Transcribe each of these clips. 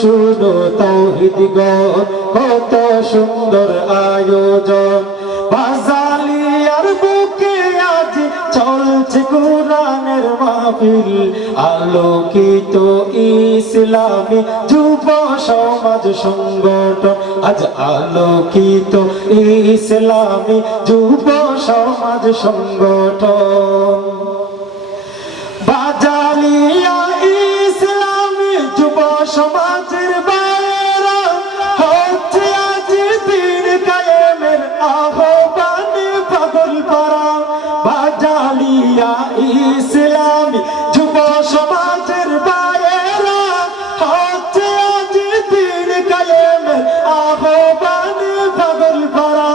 শুনো তাওহীদ গান কত সুন্দর আয়োজন বাজালিয়ার বুকে আজ চলছে কোরআনের মাহফিল আলোকিত ইসলামী যুব সমাজ সংগঠন আজ আলোকিত ইসলামী যুব সমাজ সংগঠন বাজালিয়া ইসলামী যুব সমাজের বাইরা হচ্ছে আজ দিন কায়েমের আহ্বানে পাগল পারা বাজালিয়া ইসলামী যুব সমাজের বাইরা হচ্ছে আজ দিন কায়েমের আহ্বানে পাগল পারা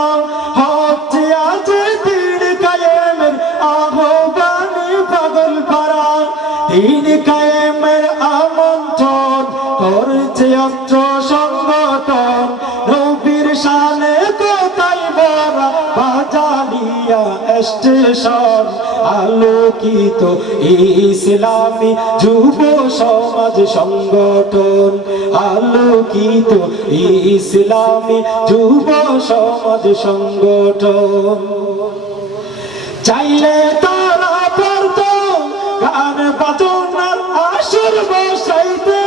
হচ্ছে আজ দিন কায়েমের আহ্বানে পাগল পারা দিন কায়েমের আমন্ত্রণ করছে অত্র সংগঠন নবীর শানে কোথায় বলা বাজালিয়া স্টেশন আলোকিত ইসলামী যুব সমাজ সংগঠন আলোকিত ইসলামী যুব সমাজ সংগঠন চাইলে তারা পারত গান বাজনার আসর বসাইতে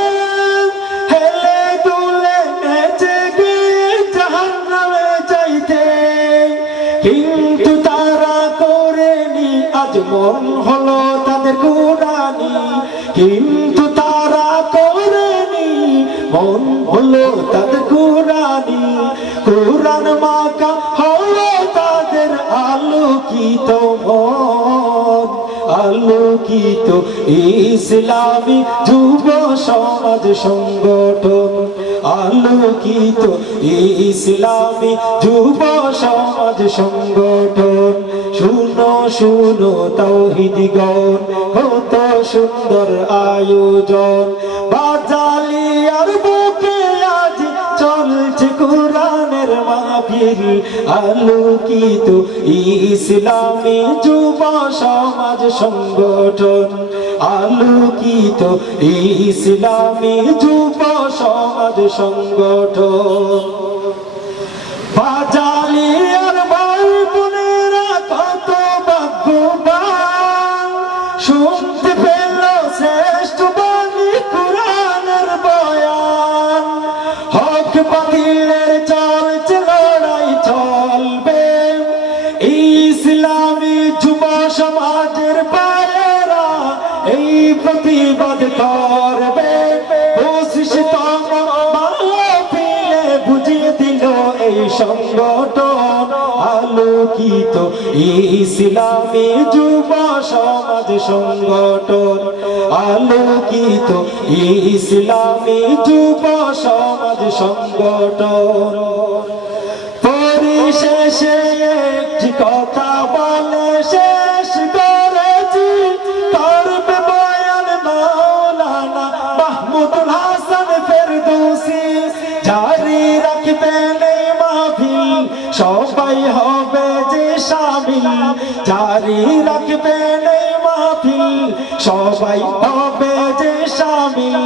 হেলে দুলে নেচে গিয়ে জাহান্নামে যাইতে কিন্তু তারা করেনি আজ মন হলো তাদের কুরানি কিন্তু তারা করেনি মন হলো তাদের কুরানি কুরআন মাকা হলো তাদের আলোকিত মন আলোকিত ইসলামী যুব সমাজ সংগঠন আলোকিত ইসলামী যুব সমাজ সংগঠন শুনো শুনো তাওহীদ গান কত সুন্দর আয়োজন বাজালিয়ার বুকে আজ চলছে কোরআনের মাহফিল আলোকিত ইসলামী যুব সমাজ সংগঠন আলোকিত ইসলামী যুব সমাজ সংগঠন বাজালিয়ার ভাই বোনেরা কত ভাগ্যবান শুনতে পেল শ্রেষ্ঠ বাণী কোরআনের বয়ান হক বাতিলের চলছে লড়াই চলবে ইসলামী যুব সমাজের বাইরা এই প্রতিবাদ করবে পঁচিশতম মাহফিলে বুঝিয়ে দিল এই সংগঠন আলোকিত ইসলামী যুব সমাজ সংগঠন আলোকিত ইসলামী যুব সমাজ সংগঠন পরিশেষে একটি কথা বলে শেষ করেছি করবে বয়ান মাওলানা মাহমুদুল হাসান ফেরদৌসী জারি রাখবেন এই মাহফিল সবাই হবে যে শামিল জারি রাখবেন এই মাহফিল সবাই হবে যে শামিল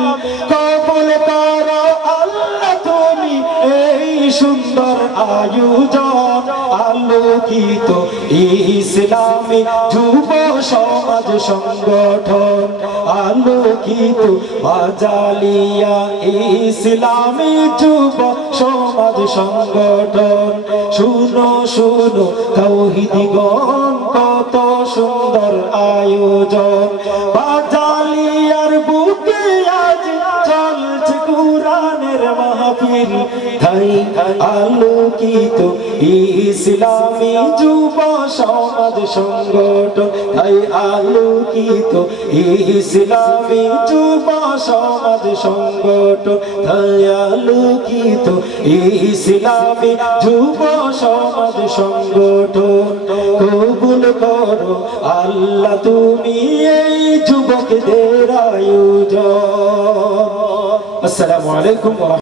কবুল করো আল্লাহ তুমি এই সুন্দর আয়োজন আলোকিত ইসলামী যুব সমাজ সংগঠন আলোকিত বাজালিয়া ইসলামী যুব সমাজ সংগঠন শুনো শুনো তাওহীদ গান কত সুন্দর আয়োজন বাজালিয়ার বুকে আজ চলছে কোরআনের মাহফিল তাই আলোকিত ইসলামী যুব সমাজ সংগঠন তাই আলোকিত ইসলামী যুব সমাজ সংগঠন তাই আলোকিত ইসলামী যুব সমাজ সংগঠন কবুল করো আল্লাহ তুমি এই যুবকদের আয়োজন আসসালামু আলাইকুম।